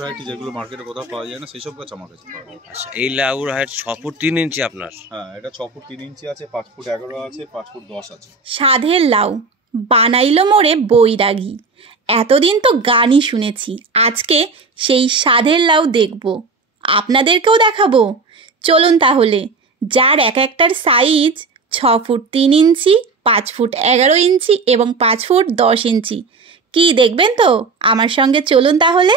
Variety যেগুলো মার্কেটে কোথাও পাওয়া যায় না সেই সব গাছ আমার কাছে পাওয়া যায়। আচ্ছা, এই লাউর হাইট 6 ফুট 3 ইঞ্চি আপনার? হ্যাঁ, এটা 6 ফুট 3 ইঞ্চি আছে, 5 ফুট 11 আছে, 5 ফুট 10 আছে। সাধের লাউ বানাইলো মোরে বৈরাগী। এতদিন তো গানই শুনেছি, আজকে সেই সাধের লাউ দেখব, আপনাদেরকেও দেখাবো। চলুন তাহলে, যার এক একটার সাইজ 6 ফুট 3 ইঞ্চি, 5 ফুট 11 ইঞ্চি এবং 5 ফুট 10 ইঞ্চি। কি দেখবেন তো? আমার সঙ্গে চলুন তাহলে।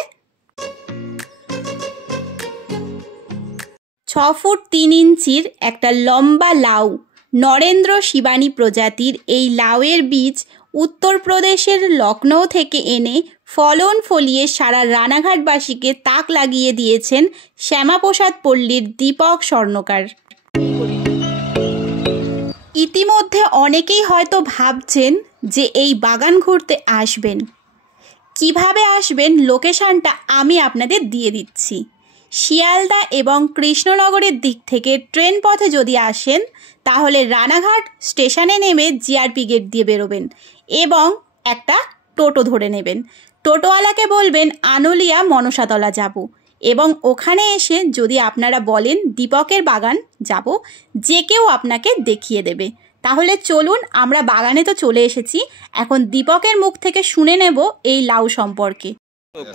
6 ফুট 3 ইঞ্চির একটা লম্বা লাউ, নরেন্দ্র শিবানী প্রজাতির এই লাউয়ের বীজ উত্তরপ্রদেশের লখনৌ থেকে এনে ফলন ফলিয়ে সারা রানাঘাটবাসীকে তাক লাগিয়ে দিয়েছেন শ্যামাপ্রসাদ পল্লীর দীপক স্বর্ণকার। ইতিমধ্যে অনেকেই হয়তো ভাবছেন যে এই বাগান ঘুরতে আসবেন। কিভাবে আসবেন লোকেশনটা আমি আপনাদের দিয়ে দিচ্ছি। শিয়ালদা এবং কৃষ্ণনগরের দিক থেকে ট্রেন পথে যদি আসেন তাহলে রানাঘাট স্টেশনে নেমে জিআরপি গেট দিয়ে বেরোবেন এবং একটা টোটো ধরে নেবেন। টোটোওয়ালাকে বলবেন আনোলিয়া মনসাতলা যাব, এবং ওখানে এসে যদি আপনারা বলেন দীপকের বাগান যাব, যে কেউ আপনাকে দেখিয়ে দেবে। তাহলে চলুন, আমরা বাগানে তো চলে এসেছি, এখন দীপকের মুখ থেকে শুনে নেব এই লাউ সম্পর্কে।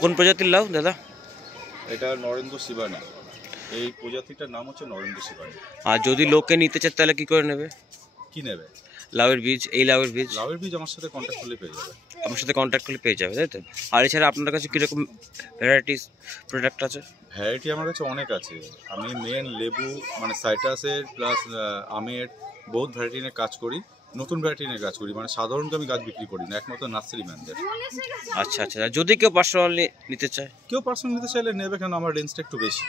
কোন প্রজাতির লাউ দাদা? এটা নরেন্দ্র শিবানী, এই প্রজাতিটার নাম হচ্ছে নরেন্দ্র শিবানী। আর যদি লোকে নিতে চায় তাহলে কি করে নেবে? কি নেবে? লাউয়ের বীজ, এই লাউয়ের বীজ? লাউয়ের বীজ আমার সাথে কন্ট্যাক্ট করলে পেয়ে যাবে। আমার সাথে কন্ট্যাক্ট করলে পেয়ে যাবে, তাই তো? আর এছাড়া আপনার কাছে কীরকম ভ্যারাইটিস প্রোডাক্ট আছে? ভ্যারাইটি আমার কাছে অনেক আছে। আমি মেন লেবু মানে সাইট্রাসের প্লাস আমের বহুত ভ্যারাইটি নিয়ে কাজ করি, নতুন ভ্যারাইটি নিয়ে কাজ করি। মানে সাধারণত আমি গাছ বিক্রি করি না, একমাত্র নার্সারি ম্যানদের। আচ্ছা আচ্ছা, যদি কেউ পার্সোনালি নিতে চায়? কেউ পার্সোনাল নিতে চাইলে নেবে, কেন আমার রেঞ্জটা একটু বেশি।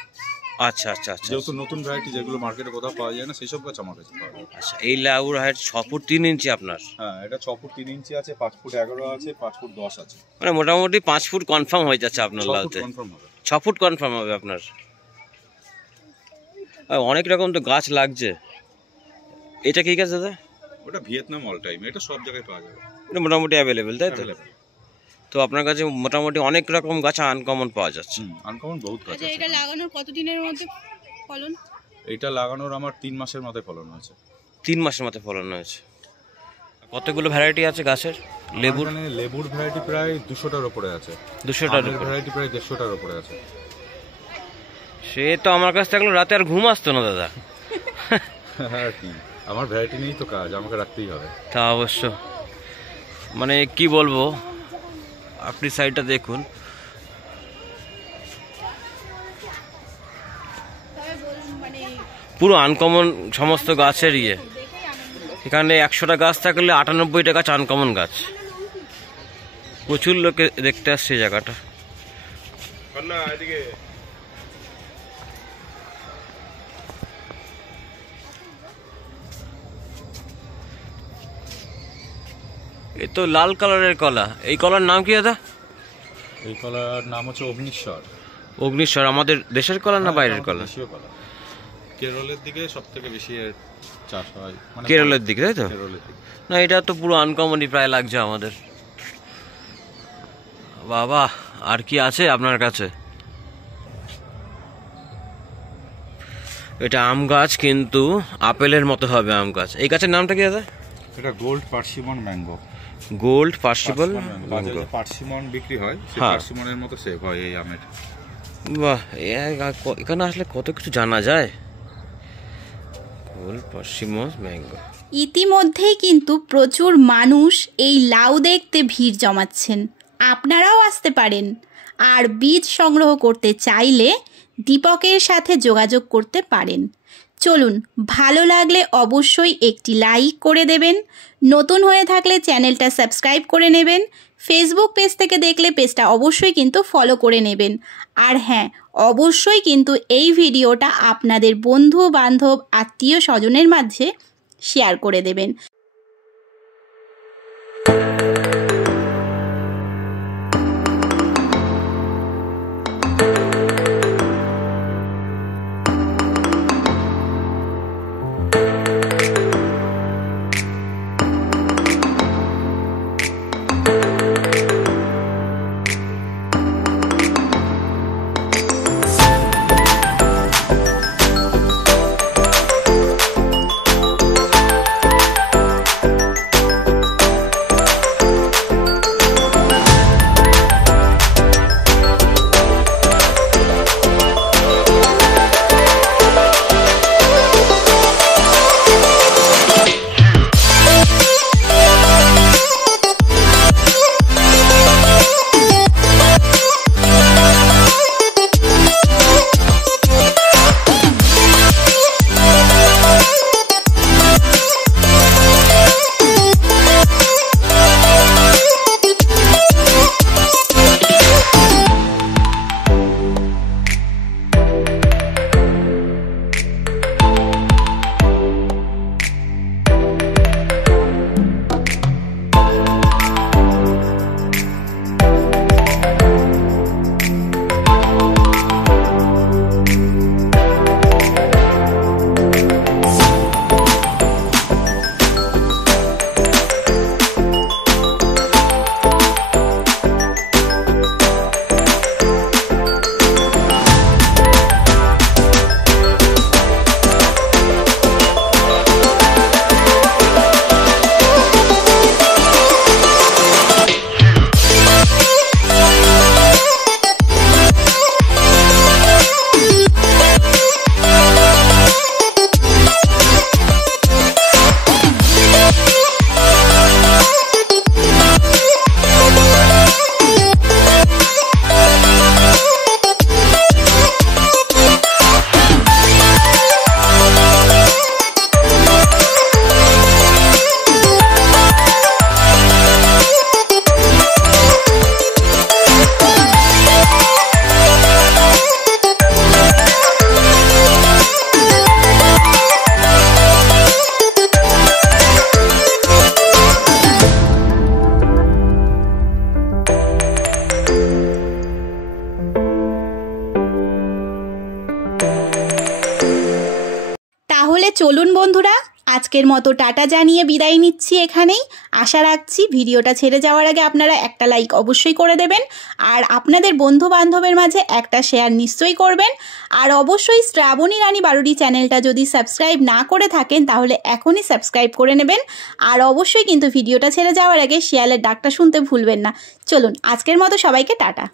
আচ্ছা আচ্ছা আচ্ছা, যেহেতু নতুন ভ্যারাইটি যেগুলো মার্কেটে কোথাও পাওয়া যায় না সেই সব গাছ আমার কাছে পাওয়া যায়। আচ্ছা, এই লাউর হাইট 6 ফুট 3 ইঞ্চি আপনার? হ্যাঁ, এটা 6 ফুট 3 ইঞ্চি আছে, 5 ফুট 11 আছে, 5 ফুট 10 আছে। মানে মোটামুটি 5 ফুট কনফার্ম হয়ে যাচ্ছে আপনার লাউতে? 6 ফুট কনফার্ম হবে আপনার। অনেক রকম তো গাছ লাগছে। এটা কি গাছ দাদা? ওটা ভিয়েতনাম অল টাইম, এটা সব জায়গায় পাওয়া যাবে, এটা মোটামুটি অ্যাভেলেবেল, তাই তো? তো আপনার কাছে মোটামুটি অনেক রকম গাছ আনকমন পাওয়া যাচ্ছে। আনকমন বহুত গাছ আছে। এটা লাগানোর কতদিনের মধ্যে ফলন? এটা লাগানোর আমার 3 মাসের মধ্যে ফলন হয়েছে। 3 মাসের মধ্যে ফলন হয়েছে। কতগুলো ভ্যারাইটি আছে গাছের? লেবুর লেবুর ভ্যারাইটি প্রায় 200টার উপরে আছে। 200টার উপরে ভ্যারাইটি প্রায় 150টার উপরে আছে। সে তো আমার কাছে থাকলে রাতে আর ঘুম আসতো না দাদা। হ্যাঁ, কি আমার ভ্যারাইটি নিয়েই তো কাজ, আমাকে রাখতেই হবে। তা অবশ্য, মানে কি বলবো, আপনি সাইডটা দেখুন, পুরো আনকমন সমস্ত গাছের ইয়ে। এখানে 100টা গাছ থাকলে 98টা গাছ আনকমন গাছ। প্রচুর লোকে দেখতে আসছে জায়গাটা। এ তো লাল কালারের কলা। এই কলার নাম কি দাদা? এই কলার নাম হচ্ছে অগ্নিশ্বর। অগ্নিশ্বর আমাদের দেশের কলা না বাইরের কলা? দেশীয় কলা। কেরলের দিকে সব থেকে বেশি এর চাষ হয়। কেরলের দিকে, তাই তো? কেরলের দিকে। না, এটা তো পুরো আনকমনই প্রায় লাগছে আমাদের। বাবা, আর কি আছে আপনার কাছে? এটা আম গাছ, কিন্তু আপেলের মতো হবে আম গাছ। এই গাছের নামটা কি দাদা? এটা gold persimmon mango. Gold persimmon mango. Persimmon বিক্রি হয়, সেই পার্সিমনের মতো শেপ হয় এই আমের। বাহ, এখানে আসলে কত কিছু জানা যায়। Gold persimmon mango. ইতিমধ্যেই কিন্তু প্রচুর মানুষ এই লাউ দেখতে ভিড় জমাচ্ছেন। আপনারাও আসতে পারেন। আর বীজ সংগ্রহ করতে চাইলে দীপকের সাথে যোগাযোগ করতে পারেন। চলুন, ভালো লাগলে অবশ্যই একটি লাইক করে দেবেন। নতুন হয়ে থাকলে চ্যানেলটা সাবস্ক্রাইব করে নেবেন। ফেসবুক পেজ থেকে দেখলে পেজটা অবশ্যই কিন্তু ফলো করে নেবেন। আর হ্যাঁ, অবশ্যই কিন্তু এই ভিডিওটা আপনাদের বন্ধু বান্ধব আত্মীয় স্বজনের মাঝে শেয়ার করে দেবেন। চলুন বন্ধুরা, আজকের মতো টাটা জানিয়ে বিদায় নিচ্ছি এখানেই। আশা রাখছি ভিডিওটা ছেড়ে যাওয়ার আগে আপনারা একটা লাইক অবশ্যই করে দেবেন, আর আপনাদের বন্ধু বান্ধবের মাঝে একটা শেয়ার নিশ্চয়ই করবেন। আর অবশ্যই শ্রাবণী রানী বারুডি চ্যানেলটা যদি সাবস্ক্রাইব না করে থাকেন তাহলে এখনই সাবস্ক্রাইব করে নেবেন। আর অবশ্যই কিন্তু ভিডিওটা ছেড়ে যাওয়ার আগে শিয়ালের ডাকটা শুনতে ভুলবেন না। চলুন, আজকের মতো সবাইকে টাটা।